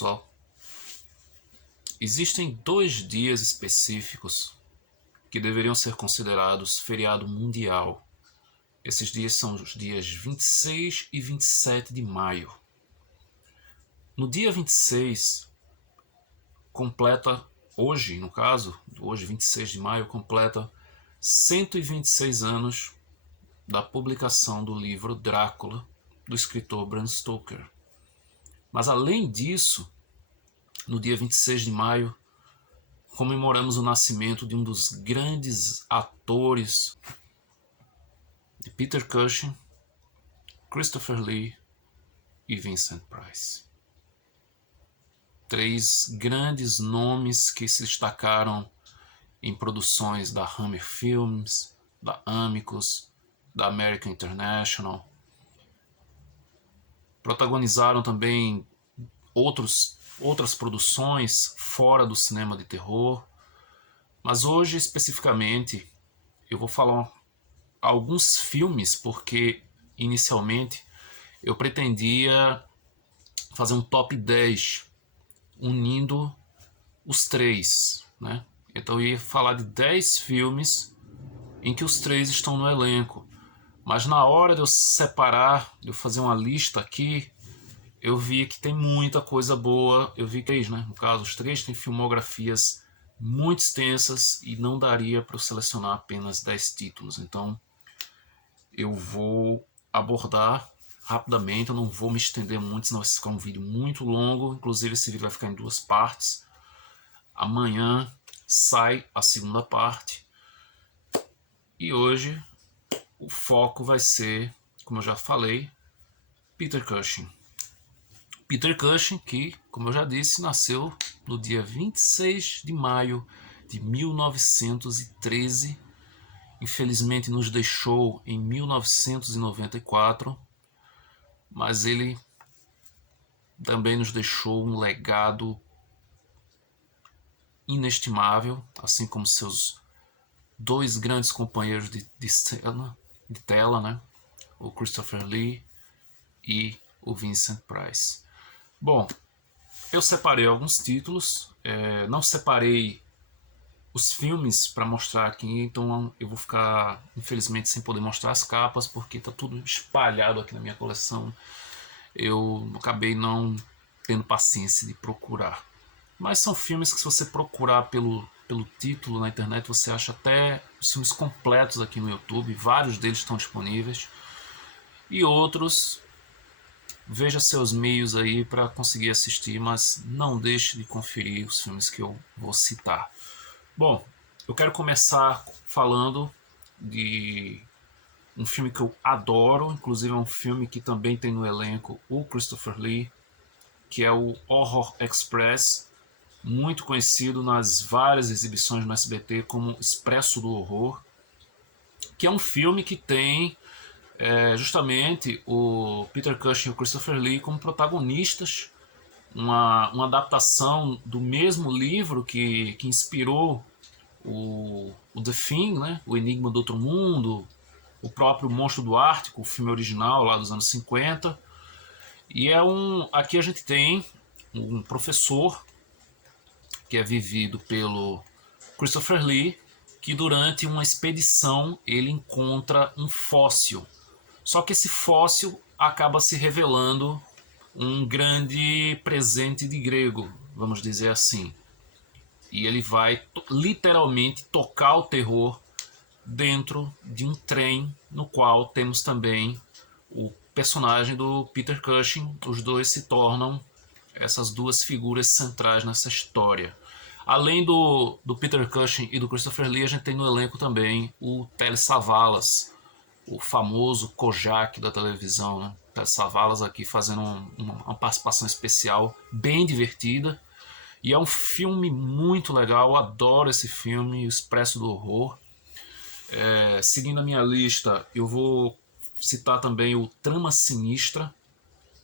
pessoal, existem 2 dias específicos que deveriam ser considerados feriado mundial. Esses dias são os dias 26 e 27 de maio. No dia 26, completa, hoje 26 de maio, completa 126 anos da publicação do livro Drácula, do escritor Bram Stoker. Mas além disso, no dia 26 de maio, comemoramos o nascimento de um dos grandes atores de Peter Cushing, Christopher Lee e Vincent Price. 3 grandes nomes que se destacaram em produções da Hammer Films, da Amicus, da American International. Protagonizaram também outras produções fora do cinema de terror. Mas hoje, especificamente, eu vou falar alguns filmes, porque inicialmente eu pretendia fazer um top 10 unindo os 3, né? Então eu ia falar de 10 filmes em que os 3 estão no elenco. Mas na hora de eu separar, de eu fazer uma lista aqui, eu vi que tem muita coisa boa. Eu vi que 3, né? No caso, os 3 têm filmografias muito extensas e não daria para eu selecionar apenas 10 títulos. Então eu vou abordar rapidamente, eu não vou me estender muito, senão vai ficar um vídeo muito longo. Inclusive esse vídeo vai ficar em 2 partes. Amanhã sai a segunda parte. E hoje o foco vai ser, como eu já falei, Peter Cushing. Peter Cushing, que, como eu já disse, nasceu no dia 26 de maio de 1913. Infelizmente nos deixou em 1994, mas ele também nos deixou um legado inestimável, assim como seus 2 grandes companheiros de tela, né? O Christopher Lee e o Vincent Price. Bom, eu separei alguns títulos, não separei os filmes para mostrar aqui, então eu vou ficar, infelizmente, sem poder mostrar as capas, porque está tudo espalhado aqui na minha coleção. Eu acabei não tendo paciência de procurar. Mas são filmes que, se você procurar pelo título na internet, você acha até os filmes completos aqui no YouTube. Vários deles estão disponíveis. E outros, veja seus meios aí para conseguir assistir, mas não deixe de conferir os filmes que eu vou citar. Bom, eu quero começar falando de um filme que eu adoro, inclusive é um filme que também tem no elenco o Christopher Lee, que é o Horror Express, muito conhecido nas várias exibições no SBT como Expresso do Horror, que é um filme que tem justamente o Peter Cushing e o Christopher Lee como protagonistas, uma adaptação do mesmo livro que inspirou o The Thing, né? O Enigma do Outro Mundo, o próprio Monstro do Ártico, o filme original lá dos anos 50. E aqui a gente tem um professor que é vivido pelo Christopher Lee, que durante uma expedição ele encontra um fóssil. Só que esse fóssil acaba se revelando um grande presente de grego, vamos dizer assim. E ele vai literalmente tocar o terror dentro de um trem, no qual temos também o personagem do Peter Cushing. Os dois se tornam essas 2 figuras centrais nessa história. Além do Peter Cushing e do Christopher Lee, a gente tem no elenco também o Telly Savalas, o famoso Kojak da televisão, né? Telly Savalas aqui fazendo uma participação especial bem divertida. E é um filme muito legal, eu adoro esse filme, O Expresso do Horror. Seguindo a minha lista, eu vou citar também o Trama Sinistra,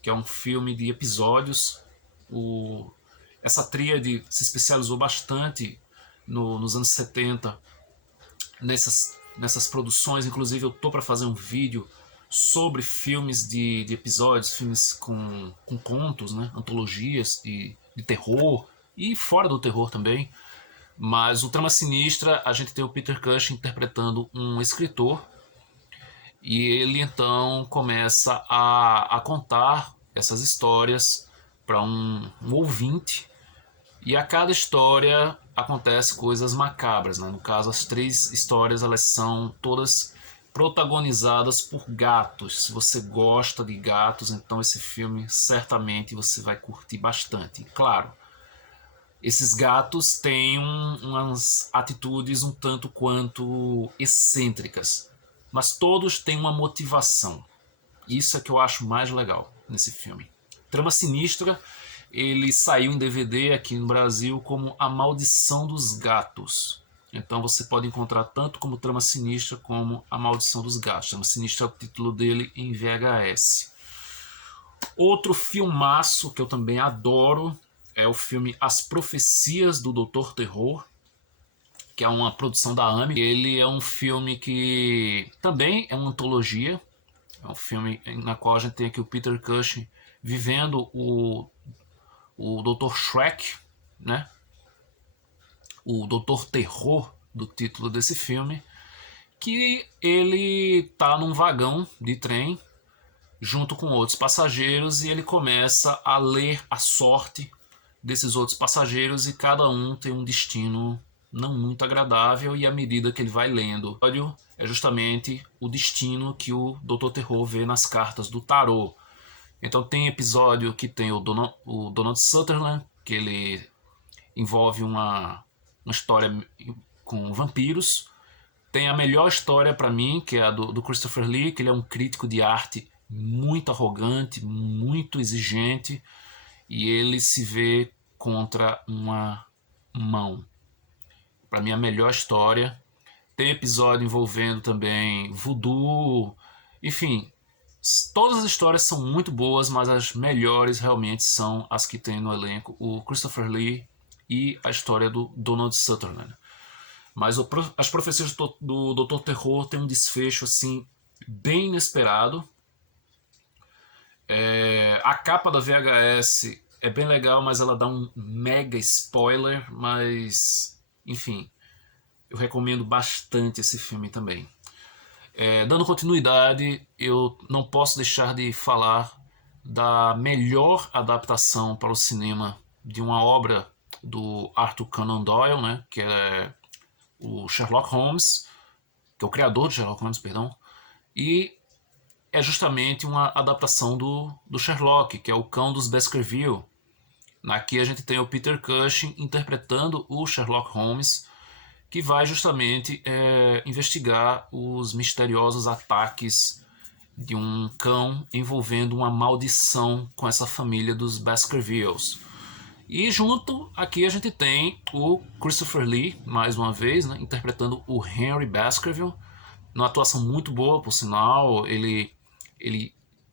que é um filme de episódios. Essa tríade se especializou bastante nos anos 70 nessas produções. Inclusive eu estou para fazer um vídeo sobre filmes de episódios, filmes com contos, né? Antologias de de terror e fora do terror também. Mas o Trama Sinistra, a gente tem o Peter Cushing interpretando um escritor, e ele então começa a contar essas histórias para um ouvinte, e a cada história acontece coisas macabras, né? No caso, as 3 histórias elas são todas protagonizadas por gatos. Se você gosta de gatos, então esse filme certamente você vai curtir bastante. E, claro, esses gatos têm umas atitudes um tanto quanto excêntricas, mas todos têm uma motivação. Isso é que eu acho mais legal nesse filme. Trama Sinistra, ele saiu em DVD aqui no Brasil como A Maldição dos Gatos. Então você pode encontrar tanto como Trama Sinistra como A Maldição dos Gatos. Trama Sinistra é o título dele em VHS. Outro filmaço que eu também adoro é o filme As Profecias do Dr. Terror, que é uma produção da AMI. Ele é um filme que também é uma antologia. É um filme na qual a gente tem aqui o Peter Cushing vivendo o Dr. Shrek, né? O Dr. Terror do título desse filme, que ele tá num vagão de trem junto com outros passageiros e ele começa a ler a sorte desses outros passageiros, e cada um tem um destino não muito agradável, e à medida que ele vai lendo, é justamente o destino que o Dr. Terror vê nas cartas do tarô. Então tem episódio que tem o Donald Sutherland, que ele envolve uma história com vampiros. Tem a melhor história para mim, que é a do Christopher Lee, que ele é um crítico de arte muito arrogante, muito exigente, e ele se vê contra uma mão. Para mim, a melhor história. Tem episódio envolvendo também voodoo, enfim, todas as histórias são muito boas, mas as melhores realmente são as que tem no elenco o Christopher Lee e a história do Donald Sutherland. Mas as profecias do Dr. Terror tem um desfecho assim bem inesperado. A capa da VHS é bem legal, mas ela dá um mega spoiler, mas enfim, eu recomendo bastante esse filme também. Dando continuidade, eu não posso deixar de falar da melhor adaptação para o cinema de uma obra do Arthur Conan Doyle, né, que é o Sherlock Holmes, que é o criador de Sherlock Holmes, perdão, e é justamente uma adaptação do Sherlock, que é o Cão dos Baskerville. Aqui a gente tem o Peter Cushing interpretando o Sherlock Holmes, que vai justamente investigar os misteriosos ataques de um cão envolvendo uma maldição com essa família dos Baskervilles. E junto aqui a gente tem o Christopher Lee, mais uma vez, né, interpretando o Henry Baskerville, numa atuação muito boa, por sinal. Ele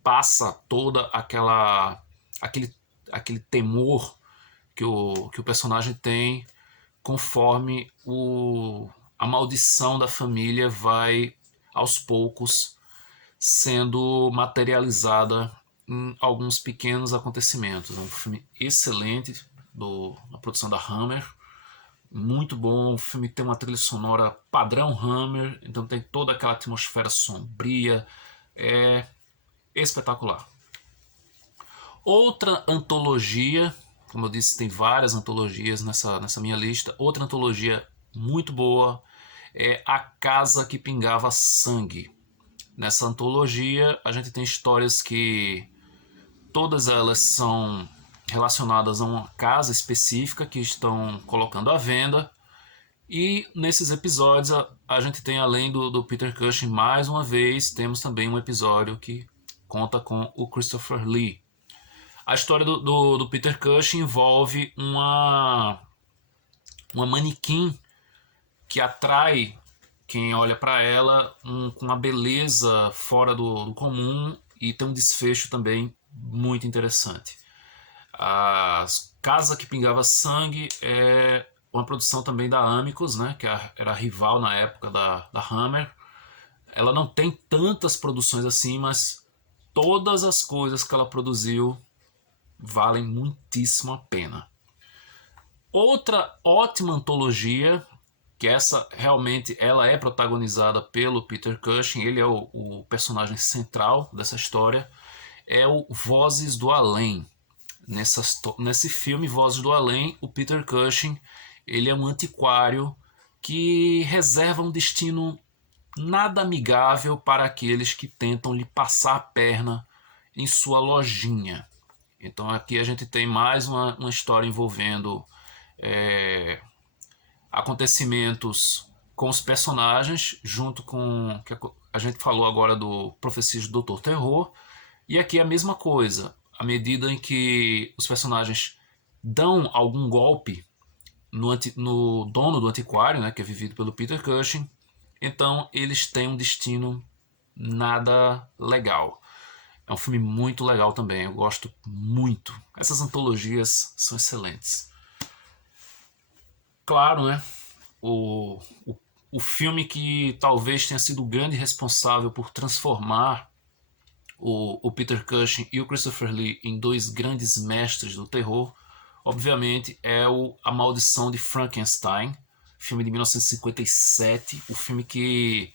passa toda aquele temor que o personagem tem, conforme a maldição da família vai aos poucos sendo materializada em alguns pequenos acontecimentos. É um filme excelente da produção da Hammer, muito bom. O filme tem uma trilha sonora padrão Hammer, então tem toda aquela atmosfera sombria, é espetacular. Outra antologia, como eu disse, tem várias antologias nessa minha lista. Outra antologia muito boa é A Casa que Pingava Sangue. Nessa antologia a gente tem histórias que todas elas são relacionadas a uma casa específica que estão colocando à venda. E nesses episódios a gente tem, além do Peter Cushing, mais uma vez, temos também um episódio que conta com o Christopher Lee. A história do Peter Cushing envolve uma manequim que atrai quem olha para ela com uma beleza fora do comum, e tem um desfecho também muito interessante. A Casa que Pingava Sangue é uma produção também da Amicus, né, que era a rival na época da Hammer. Ela não tem tantas produções assim, mas todas as coisas que ela produziu valem muitíssimo a pena. Outra ótima antologia, que essa realmente ela é protagonizada pelo Peter Cushing, ele é o personagem central dessa história, é o Vozes do Além. Nesse filme Vozes do Além, o Peter Cushing ele é um antiquário que reserva um destino nada amigável para aqueles que tentam lhe passar a perna em sua lojinha. Então aqui a gente tem mais uma história envolvendo é, acontecimentos com os personagens, junto com que a gente falou agora do Profecias do Doutor Terror, e aqui é a mesma coisa, à medida em que os personagens dão algum golpe no dono do antiquário, né, que é vivido pelo Peter Cushing, então eles têm um destino nada legal. É um filme muito legal também, eu gosto muito. Essas antologias são excelentes. Claro, né? O, o, o filme que talvez tenha sido o grande responsável por transformar o Peter Cushing e o Christopher Lee em dois grandes mestres do terror, obviamente, é A Maldição de Frankenstein, filme de 1957, o filme que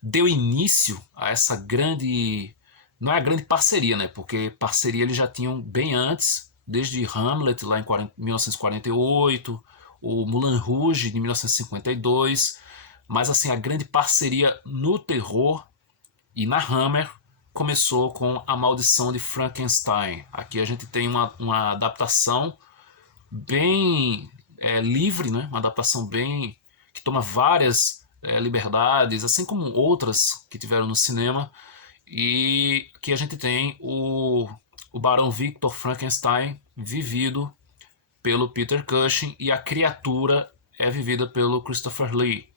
deu início a essa grande... Não é a grande parceria, né? Porque parceria eles já tinham bem antes, desde Hamlet, lá em 1948, o Moulin Rouge, de 1952, mas assim, a grande parceria no terror e na Hammer começou com A Maldição de Frankenstein. Aqui a gente tem uma adaptação bem livre, né? Uma adaptação bem que toma várias liberdades, assim como outras que tiveram no cinema. E que a gente tem o Barão Victor Frankenstein vivido pelo Peter Cushing e a criatura é vivida pelo Christopher Lee.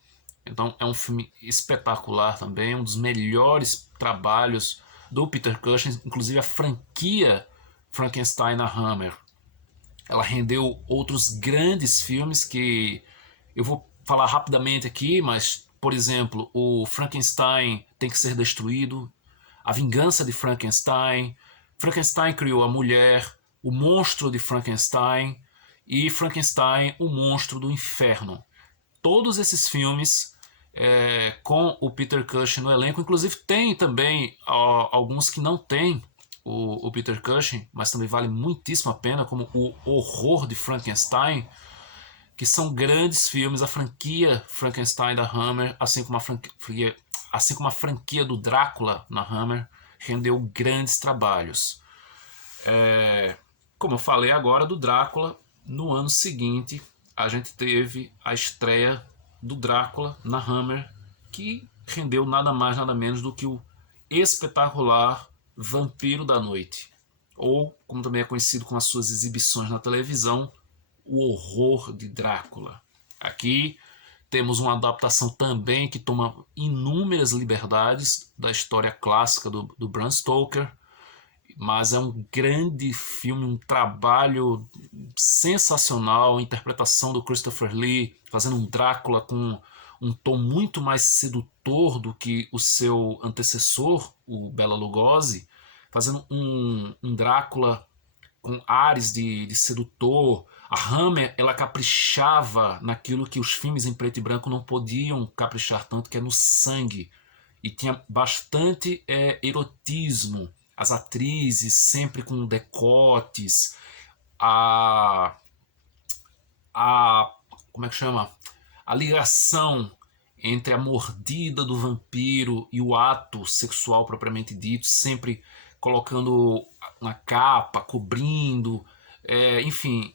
Então é um filme espetacular também, um dos melhores trabalhos do Peter Cushing, inclusive a franquia Frankenstein na Hammer. Ela rendeu outros grandes filmes que eu vou falar rapidamente aqui, mas, por exemplo, o Frankenstein Tem que Ser Destruído, A Vingança de Frankenstein, Frankenstein Criou a Mulher, O Monstro de Frankenstein e Frankenstein, o Monstro do Inferno. Todos esses filmes com o Peter Cushing no elenco, inclusive tem também alguns que não tem o Peter Cushing, mas também vale muitíssimo a pena, como O Horror de Frankenstein, que são grandes filmes, a franquia Frankenstein da Hammer, assim como a franquia do Drácula na Hammer, rendeu grandes trabalhos. Como eu falei agora do Drácula, no ano seguinte a gente teve a estreia do Drácula na Hammer, que rendeu nada mais nada menos do que o espetacular Vampiro da Noite, ou como também é conhecido com as suas exibições na televisão, O Horror de Drácula. Aqui temos uma adaptação também que toma inúmeras liberdades da história clássica do Bram Stoker, mas é um grande filme, um trabalho sensacional, a interpretação do Christopher Lee, fazendo um Drácula com um tom muito mais sedutor do que o seu antecessor, o Bela Lugosi, fazendo um Drácula com ares de sedutor. A Hammer, ela caprichava naquilo que os filmes em preto e branco não podiam caprichar tanto, que é no sangue. E tinha bastante erotismo. As atrizes sempre com decotes. A, a como é que chama? A ligação entre a mordida do vampiro e o ato sexual propriamente dito, sempre colocando uma capa, cobrindo, enfim,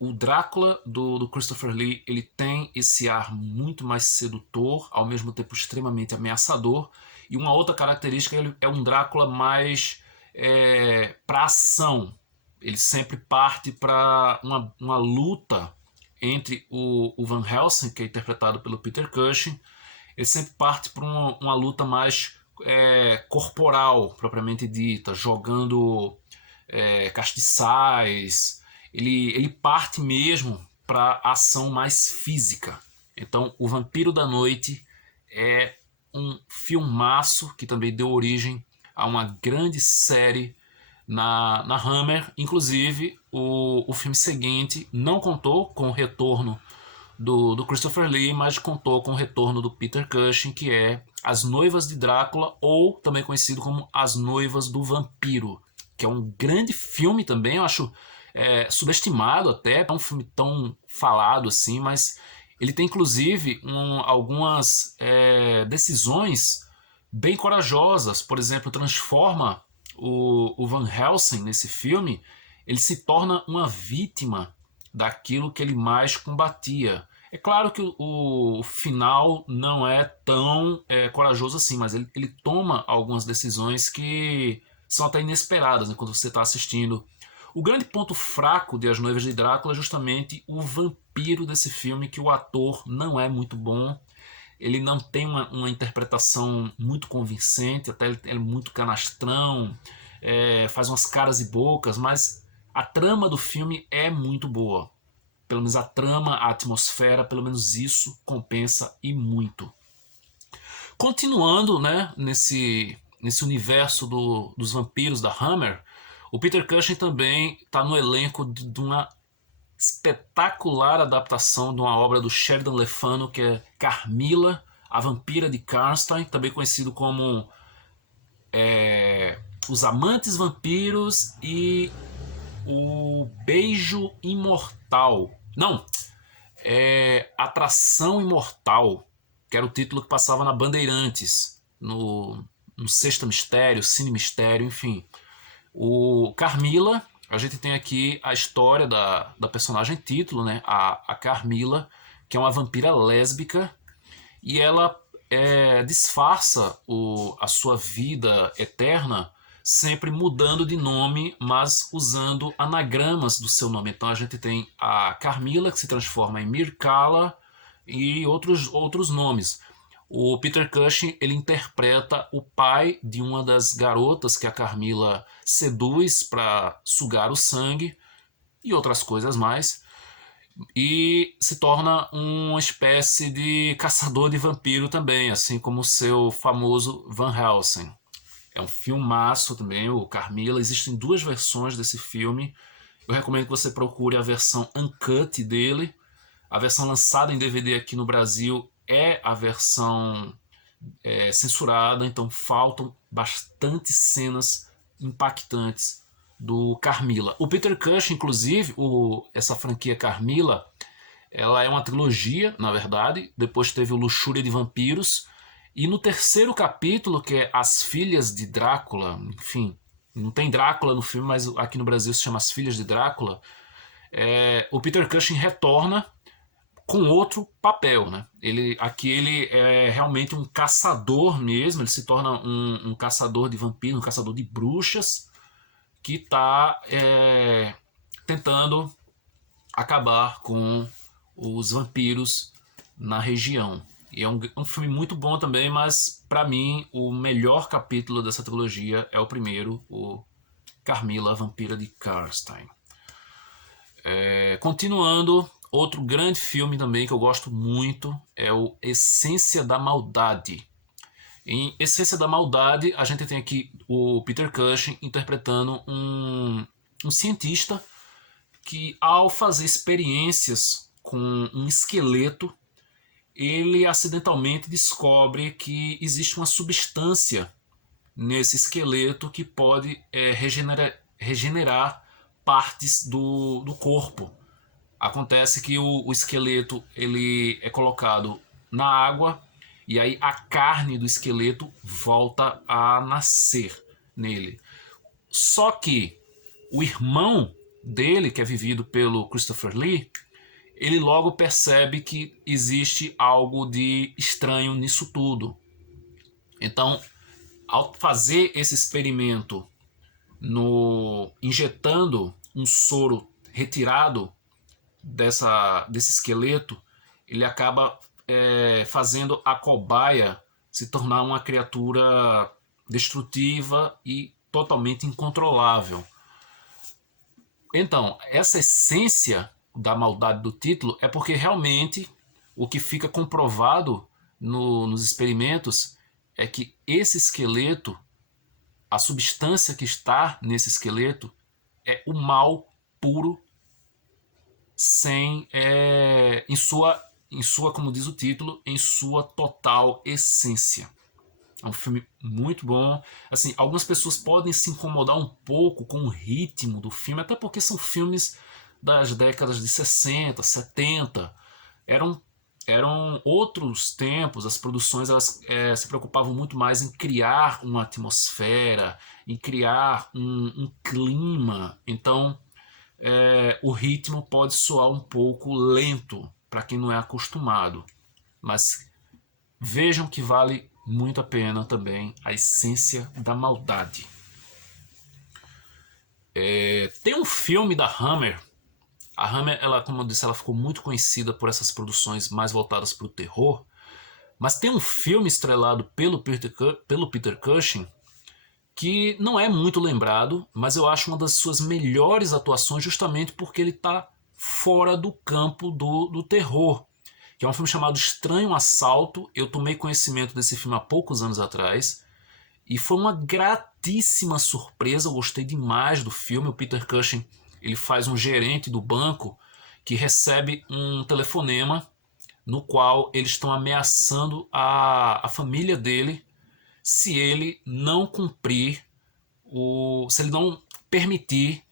o Drácula do Christopher Lee, ele tem esse ar muito mais sedutor, ao mesmo tempo extremamente ameaçador, e uma outra característica, ele é um Drácula mais para ação. Ele sempre parte para uma luta entre o Van Helsing, que é interpretado pelo Peter Cushing. Ele sempre parte para uma luta mais corporal, propriamente dita, jogando castiçais. Ele parte mesmo para a ação mais física. Então, O Vampiro da Noite é um filmaço que também deu origem a uma grande série na Hammer. Inclusive, o filme seguinte não contou com o retorno do Christopher Lee, mas contou com o retorno do Peter Cushing, que é As Noivas de Drácula, ou também conhecido como As Noivas do Vampiro, que é um grande filme também, eu acho subestimado até, é um filme tão falado assim, mas ele tem inclusive algumas decisões bem corajosas. Por exemplo, transforma o Van Helsing nesse filme, ele se torna uma vítima daquilo que ele mais combatia. É claro que o final não é tão corajoso assim, mas ele toma algumas decisões que são até inesperadas, né, quando você está assistindo. O grande ponto fraco de As Noivas de Drácula é justamente o vampiro desse filme, que o ator não é muito bom. Ele não tem uma interpretação muito convincente, até ele é muito canastrão, faz umas caras e bocas, mas a trama do filme é muito boa. Pelo menos a trama, a atmosfera, pelo menos isso compensa e muito. Continuando, né, nesse universo dos vampiros da Hammer, o Peter Cushing também está no elenco de uma espetacular adaptação de uma obra do Sheridan Le Fanu, que é Carmilla, a Vampira de Karnstein, também conhecido como Os Amantes Vampiros e o Beijo Imortal. Não, Atração Imortal, que era o título que passava na Bandeirantes, no Sexta Mistério, Cine Mistério, enfim. O Carmilla, a gente tem aqui a história da personagem título, né? A Carmilla, que é uma vampira lésbica, e ela disfarça a sua vida eterna sempre mudando de nome, mas usando anagramas do seu nome. Então a gente tem a Carmilla, que se transforma em Mircalla, e outros nomes. O Peter Cushing, ele interpreta o pai de uma das garotas que a Carmilla seduz para sugar o sangue e outras coisas mais, e se torna uma espécie de caçador de vampiro também, assim como o seu famoso Van Helsing. É um filmaço também, o Carmilla. Existem duas versões desse filme. Eu recomendo que você procure a versão uncut dele. A versão lançada em DVD aqui no Brasil é a versão censurada, então faltam bastante cenas impactantes do Carmilla. O Peter Cushing, inclusive, essa franquia Carmilla, ela é uma trilogia, na verdade. Depois teve o Luxúria de Vampiros, e no terceiro capítulo, que é As Filhas de Drácula, enfim, não tem Drácula no filme, mas aqui no Brasil se chama As Filhas de Drácula, o Peter Cushing retorna com outro papel, né? Aqui ele é realmente um caçador mesmo, ele se torna um caçador de vampiros, um caçador de bruxas, que está tentando acabar com os vampiros na região. E é um filme muito bom também, mas para mim o melhor capítulo dessa trilogia é o primeiro, o Carmilla, a Vampira de Karnstein. Continuando, outro grande filme também que eu gosto muito é o Essência da Maldade. Em Essência da Maldade, a gente tem aqui o Peter Cushing interpretando um cientista que, ao fazer experiências com um esqueleto, ele acidentalmente descobre que existe uma substância nesse esqueleto que pode regenerar partes do corpo. Acontece que o esqueleto ele é colocado na água, e aí a carne do esqueleto volta a nascer nele. Só que o irmão dele, que é vivido pelo Christopher Lee, ele logo percebe que existe algo de estranho nisso tudo. Então, ao fazer esse experimento injetando um soro retirado desse esqueleto, ele acaba fazendo a cobaia se tornar uma criatura destrutiva e totalmente incontrolável. Então, essa essência da maldade do título é porque realmente o que fica comprovado nos experimentos é que esse esqueleto a substância que está nesse esqueleto é o mal puro, sem em sua, como diz o título, em sua total essência. É um filme muito bom. Assim, algumas pessoas podem se incomodar um pouco com o ritmo do filme, até porque são filmes das décadas de 60, 70. Eram, eram outros tempos, as produções elas se preocupavam muito mais em criar uma atmosfera, em criar um clima. Então, o ritmo pode soar um pouco lento para quem não é acostumado. Mas vejam que vale muito a pena também a essência da maldade. Tem um filme da Hammer. A Hammer, ela, como eu disse, ela ficou muito conhecida por essas produções mais voltadas para o terror. Mas tem um filme estrelado pelo Peter Cushing que não é muito lembrado, mas eu acho uma das suas melhores atuações justamente porque ele está fora do campo do terror, que é um filme chamado Estranho Assalto. Eu tomei conhecimento desse filme há poucos anos atrás e foi uma gratíssima surpresa. Eu gostei demais do filme. O Peter Cushing, ele faz um gerente do banco que recebe um telefonema no qual eles estão ameaçando a família dele se ele não cumprir se ele não permitir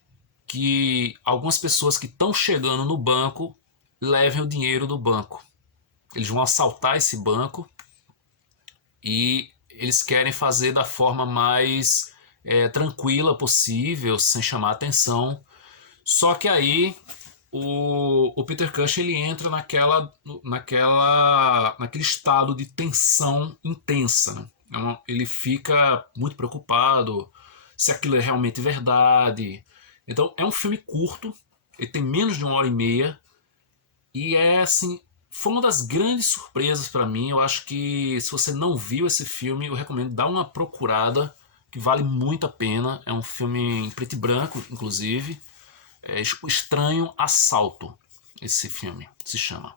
que algumas pessoas que estão chegando no banco levem o dinheiro do banco. Eles vão assaltar esse banco e eles querem fazer da forma mais tranquila possível, sem chamar atenção. Só que aí o Peter Cushing ele entra naquele estado de tensão intensa, né? Ele fica muito preocupado se aquilo é realmente verdade. Então é um filme curto, ele tem menos de 1 hora e meia e assim, foi uma das grandes surpresas para mim. Eu acho que se você não viu esse filme, eu recomendo dar uma procurada, que vale muito a pena. É um filme em preto e branco, inclusive. É Estranho Assalto, esse filme se chama.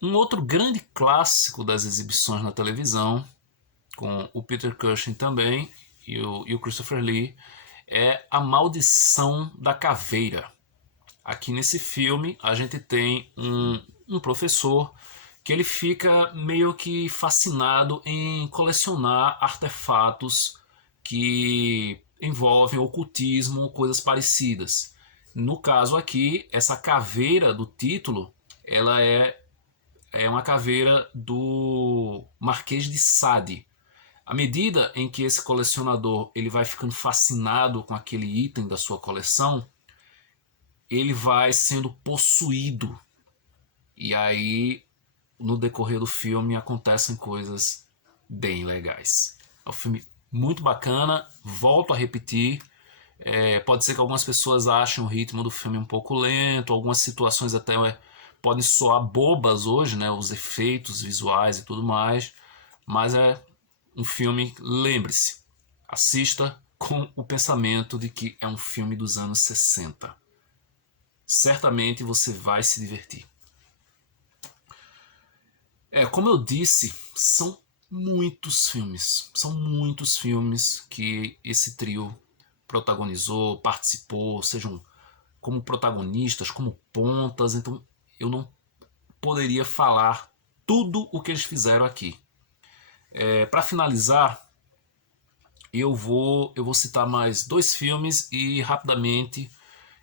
Um outro grande clássico das exibições na televisão, com o Peter Cushing também e o Christopher Lee, é A Maldição da Caveira. Aqui nesse filme a gente tem um professor que ele fica meio que fascinado em colecionar artefatos que envolvem ocultismo, coisas parecidas. No caso aqui, essa caveira do título, ela é uma caveira do Marquês de Sade. À medida em que esse colecionador ele vai ficando fascinado com aquele item da sua coleção, ele vai sendo possuído. E aí, no decorrer do filme, acontecem coisas bem legais. É um filme muito bacana, volto a repetir. Pode ser que algumas pessoas achem o ritmo do filme um pouco lento, algumas situações até podem soar bobas hoje, né? Os efeitos visuais e tudo mais, mas é um filme, lembre-se, assista com o pensamento de que é um filme dos anos 60. Certamente você vai se divertir. Como eu disse, são muitos filmes que esse trio protagonizou, participou, sejam como protagonistas, como pontas. Então eu não poderia falar tudo o que eles fizeram aqui. Para finalizar, eu vou citar mais 2 filmes e rapidamente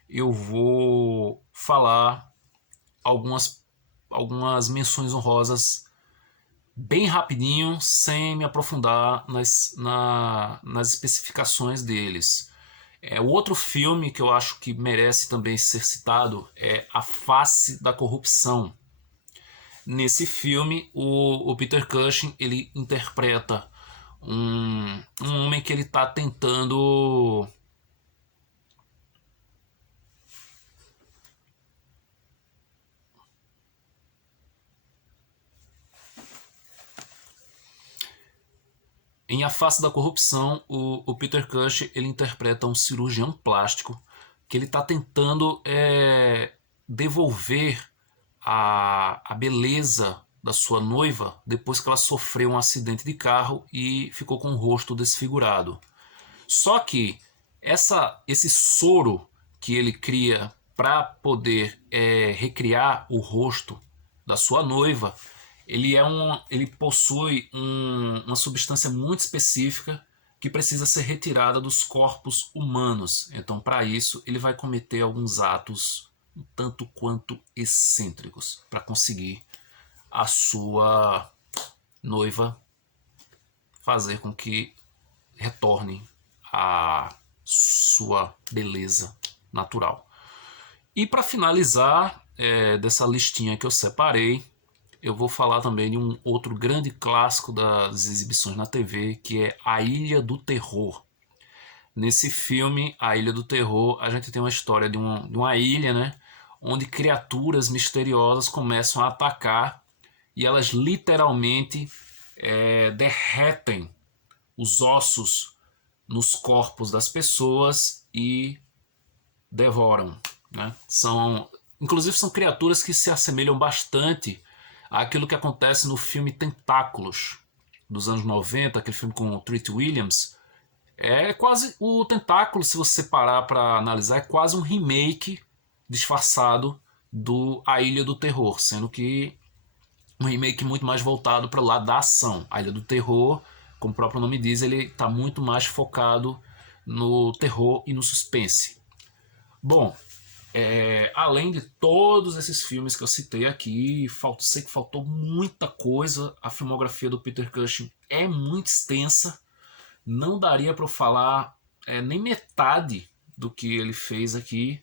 eu vou falar algumas menções honrosas bem rapidinho, sem me aprofundar nas especificações deles. O outro filme que eu acho que merece também ser citado é A Face da Corrupção. Nesse filme, o Peter Cushing ele interpreta um homem que ele está tentando Em A Face da Corrupção, o Peter Cushing ele interpreta um cirurgião plástico que ele está tentando devolver a beleza da sua noiva depois que ela sofreu um acidente de carro e ficou com o rosto desfigurado. Só que esse soro que ele cria para poder recriar o rosto da sua noiva, ele possui uma substância muito específica que precisa ser retirada dos corpos humanos. Então, para isso, ele vai cometer alguns atos um tanto quanto excêntricos para conseguir a sua noiva fazer com que retorne a sua beleza natural. E para finalizar dessa listinha que eu separei, eu vou falar também de um outro grande clássico das exibições na TV, que é A Ilha do Terror. Nesse filme, A Ilha do Terror, a gente tem uma história de uma ilha, né, onde criaturas misteriosas começam a atacar e elas literalmente derretem os ossos nos corpos das pessoas e devoram, né? Inclusive são criaturas que se assemelham bastante àquilo que acontece no filme Tentáculos, dos anos 90, aquele filme com o Treat Williams. É quase o Tentáculo, se você parar para analisar, é quase um remake disfarçado do A Ilha do Terror, sendo que um remake muito mais voltado para o lado da ação. A Ilha do Terror, como o próprio nome diz, ele está muito mais focado no terror e no suspense. Bom, além de todos esses filmes que eu citei aqui, sei que faltou muita coisa. A filmografia do Peter Cushing é muito extensa. Não daria para eu falar nem metade do que ele fez aqui.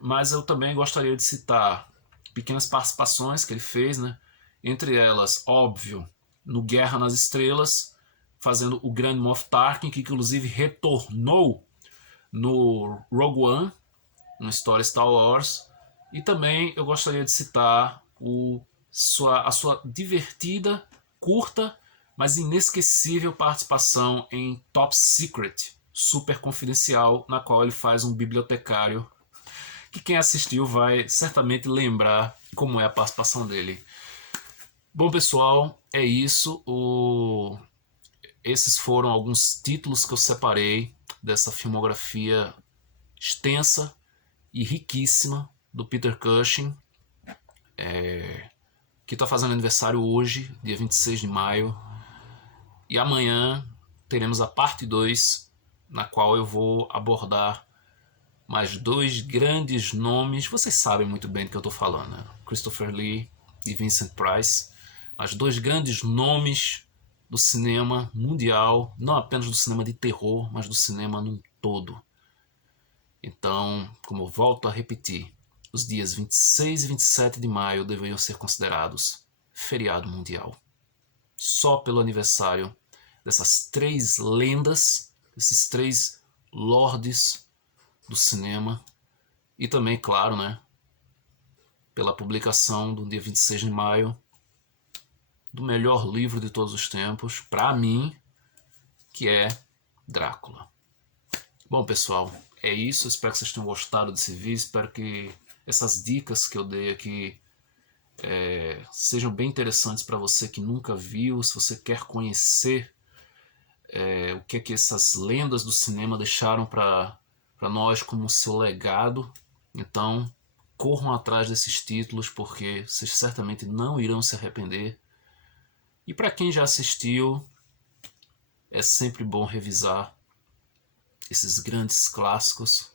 Mas eu também gostaria de citar pequenas participações que ele fez, né? Entre elas, óbvio, no Guerra nas Estrelas, fazendo o Grand Moff Tarkin, que inclusive retornou no Rogue One, uma história Star Wars. E também eu gostaria de citar a sua divertida, curta, mas inesquecível participação em Top Secret, super confidencial, na qual ele faz um bibliotecário que quem assistiu vai certamente lembrar como é a participação dele. Bom, pessoal, é isso. Esses foram alguns títulos que eu separei dessa filmografia extensa e riquíssima do Peter Cushing, que está fazendo aniversário hoje, dia 26 de maio. E amanhã teremos a parte 2, na qual eu vou abordar mais dois grandes nomes. Vocês sabem muito bem do que eu estou falando, né? Christopher Lee e Vincent Price. Mas dois grandes nomes do cinema mundial, não apenas do cinema de terror, mas do cinema num todo. Então, como eu volto a repetir, os dias 26 e 27 de maio deveriam ser considerados feriado mundial. Só pelo aniversário dessas três lendas, esses três lords do cinema, e também, claro, né, pela publicação do dia 26 de maio do melhor livro de todos os tempos, para mim, que é Drácula. Bom, pessoal, é isso. Espero que vocês tenham gostado desse vídeo. Espero que essas dicas que eu dei aqui sejam bem interessantes para você que nunca viu. Se você quer conhecer o que é que essas lendas do cinema deixaram para nós como seu legado, então corram atrás desses títulos, porque vocês certamente não irão se arrepender. E para quem já assistiu, é sempre bom revisar esses grandes clássicos,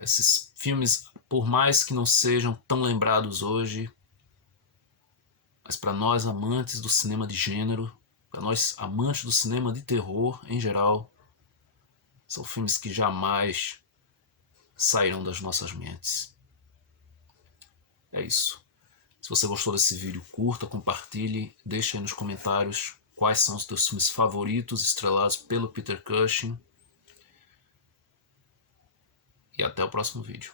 esses filmes, por mais que não sejam tão lembrados hoje, mas para nós amantes do cinema de gênero, para nós amantes do cinema de terror em geral, são filmes que jamais sairão das nossas mentes. É isso. Se você gostou desse vídeo, curta, compartilhe, deixe aí nos comentários quais são os teus filmes favoritos estrelados pelo Peter Cushing. E até o próximo vídeo.